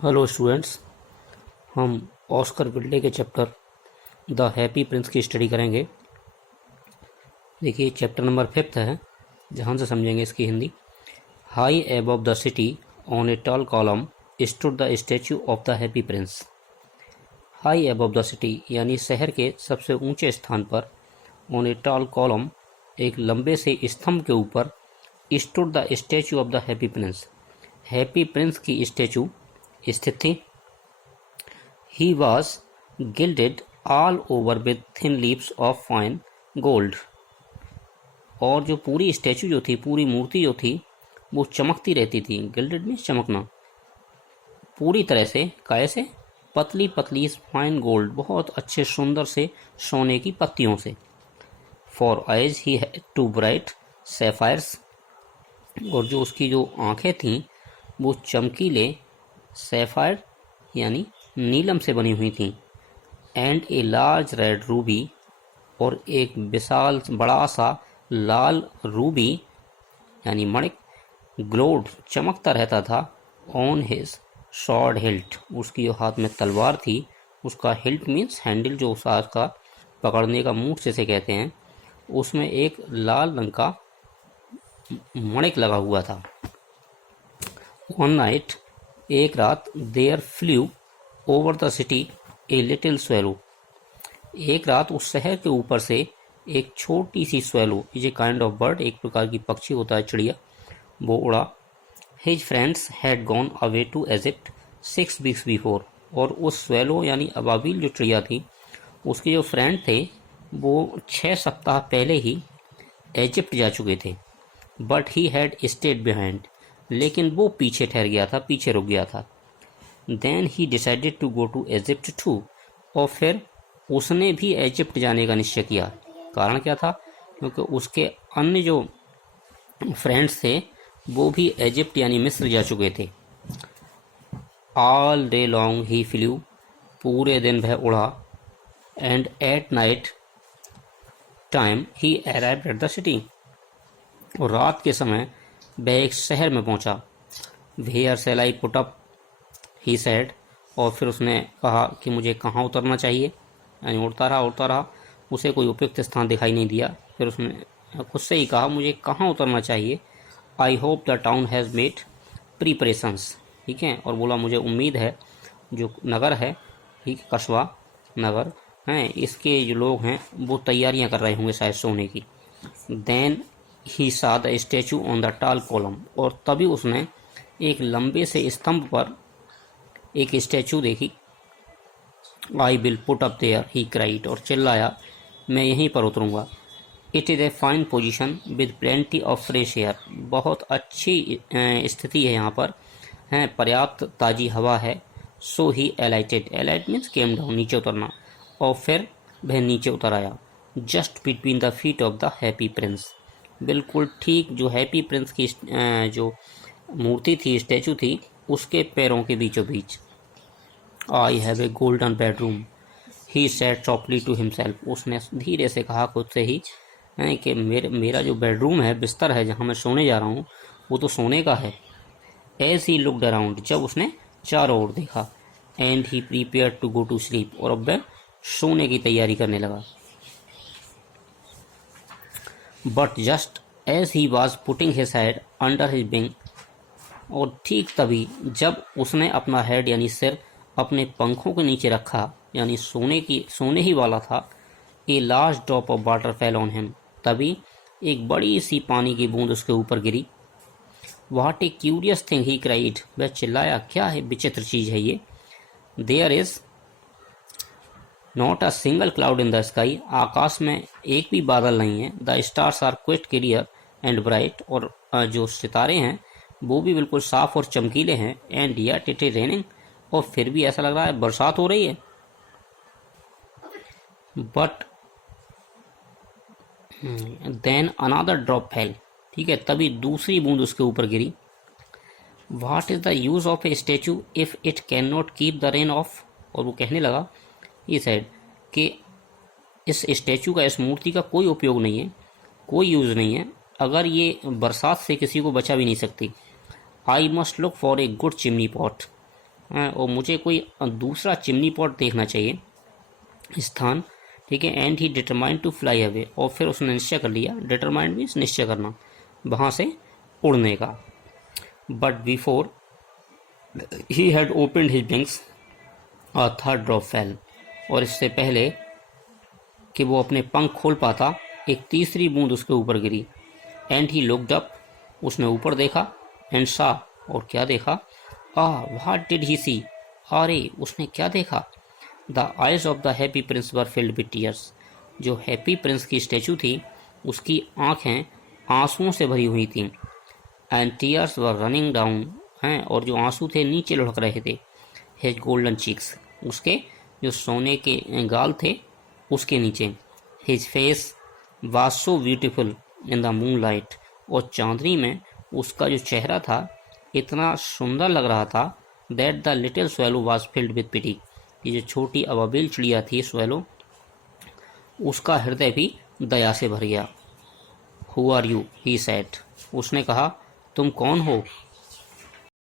Hello students, हम Oscar विल्डे के chapter the happy Prince की स्टडी करेंगे। देखिए चैप्टर नंबर 5 है, जहाँ से समझेंगे इसकी Hindi. High above the city on a tall column stood the statue of the happy Prince. High above the city यानी शहर के सबसे ऊंचे स्थान पर, ऑन ए टॉल कॉलम एक लंबे से स्तंभ के ऊपर, stood the statue of the happy Prince happy Prince की स्टैचू स्थित थी। He was gilded all over with thin leaves of fine gold। और जो पूरी स्टैचू जो थी, पूरी मूर्ति जो थी, वो चमकती रहती थी। गिल्डेड मीन्स चमकना। पूरी तरह से कैसे? पतली पतली फाइन गोल्ड, बहुत अच्छे सुंदर से सोने की पत्तियों से। For eyes he had two bright sapphires. और जो उसकी जो आंखें थीं वो चमकीले सैफायर यानी नीलम से बनी हुई थी। And a large red Ruby, और एक विशाल बड़ा सा लाल रूबी यानी मणिक, ग्लोड चमकता रहता था। ऑन हिज शॉर्ड हिल्ट, उसकी जो हाथ में तलवार थी, उसका हिल्ट मीन्स हैंडल, जो उसका पकड़ने का मूठ जैसे कहते हैं, उसमें एक लाल रंग का मणिक लगा हुआ था। वन नाइट, एक रात, there flew over the city a little swallow. एक रात उस शहर के ऊपर से एक छोटी सी swallow, is a kind of bird, एक प्रकार की पक्षी होता है, चिड़िया, वो उड़ा। His friends had gone away to Egypt 6 weeks before. और उस स्वेलो यानी अबाबिल जो चिड़िया थी, उसके जो फ्रेंड थे वो 6 सप्ताह पहले ही इजिप्ट जा चुके थे। But he had state behind, लेकिन वो पीछे ठहर गया था, पीछे रुक गया था। Then he decided to go to Egypt too, और फिर उसने भी इजिप्ट जाने का निश्चय किया। कारण क्या था? क्योंकि उसके अन्य जो फ्रेंड्स थे वो भी इजिप्ट यानी मिस्र जा चुके थे। All day long he flew, पूरे दिन वह उड़ा। And at night time he arrived at the city, और रात के समय वह एक शहर में पहुंचा। Where shall I put up, he said, और फिर उसने कहा कि मुझे कहाँ उतरना चाहिए, यानी उड़ता रहा, उसे कोई उपयुक्त स्थान दिखाई नहीं दिया। फिर उसने खुद से ही कहा, मुझे कहाँ उतरना चाहिए। I hope the town has made preparations, ठीक है, और बोला मुझे उम्मीद है जो नगर है, ठीक, कस्बा नगर हैं, इसके जो लोग हैं वो तैयारियां कर रहे होंगे शायद सोने की। देन ही सा the statue on the tall column, और तभी उसने एक लंबे से स्तंभ पर एक स्टैचू देखी। I will put up there, he cried, और चिल्लाया, मैं यहीं पर उतरूंगा। It is a fine position with plenty of fresh air, बहुत अच्छी स्थिति है यहाँ पर, हैं, पर्याप्त ताज़ी हवा है। सो ही एलाइटेड, एलाइट मीन्स केम डाउन, नीचे उतरना, और फिर वह नीचे उतर आया। Just between the feet of the happy Prince, बिल्कुल ठीक जो हैप्पी प्रिंस की जो मूर्ति थी, स्टैचू थी, उसके पैरों के बीचों बीच। I have a golden bedroom, he said softly to himself, उसने धीरे से कहा खुद से ही कि मेरा जो बेडरूम है, बिस्तर है जहाँ मैं सोने जा रहा हूँ, वो तो सोने का है। एज ही लुकड अराउंड, जब उसने चारों ओर देखा। And he prepare to go to sleep, और अब वह सोने की तैयारी करने लगा। But just as he was putting his head under his wing, और ठीक तभी जब उसने अपना हेड यानी सिर अपने पंखों के नीचे रखा, यानी सोने ही वाला था, a large drop of water fell on him, तभी एक बड़ी सी पानी की बूंद उसके ऊपर गिरी। What a curious thing, he cried, वह चिल्लाया, क्या है विचित्र चीज है ये। There is not a single cloud in the sky, आकाश में एक भी बादल नहीं है। The stars are quite clear and bright, और जो सितारे हैं वो भी बिल्कुल साफ और चमकीले हैं। And yet it is raining, और फिर भी ऐसा लग रहा है बरसात हो रही है। But then another drop fell, ठीक है, तभी दूसरी बूंद उसके ऊपर गिरी। What is the use of a statue if it can not keep the rain off, और वो कहने लगा, ये साइड, कि इस स्टेचू का, इस मूर्ति का कोई उपयोग नहीं है, कोई यूज नहीं है, अगर ये बरसात से किसी को बचा भी नहीं सकती। I must look for a good chimney pot, और मुझे कोई दूसरा चिमनी पॉट देखना चाहिए स्थान, ठीक है। And he determined to fly away, और फिर उसने निश्चय कर लिया, डिटरमाइंड मीन्स निश्चय करना, वहाँ से उड़ने का। But before he had opened his wings a third drop fail, और इससे पहले कि वो अपने पंख खोल पाता एक तीसरी बूंद उसके ऊपर गिरी। एंड ही लुक्ड अप, उसने ऊपर देखा। एंड सा, और क्या देखा? व्हाट डिड ही सी, अरे उसने क्या देखा? The eyes of the happy Prince were filled with tears, जो हैप्पी प्रिंस की स्टैचू थी उसकी आंखें आंसुओं से भरी हुई थीं। And tears were running down, हैं, और जो आंसू थे नीचे लुढ़क रहे थे। हिज गोल्डन चीक्स, उसके जो सोने के गाल थे उसके नीचे। His face was so beautiful in the moon light, और चांदनी में उसका जो चेहरा था इतना सुंदर लग रहा था। That the little swallow was filled with pity, ये जो छोटी अबाबिल चिड़िया थी स्वेलो, उसका हृदय भी दया से भर गया। Who are you, he said, उसने कहा तुम कौन हो?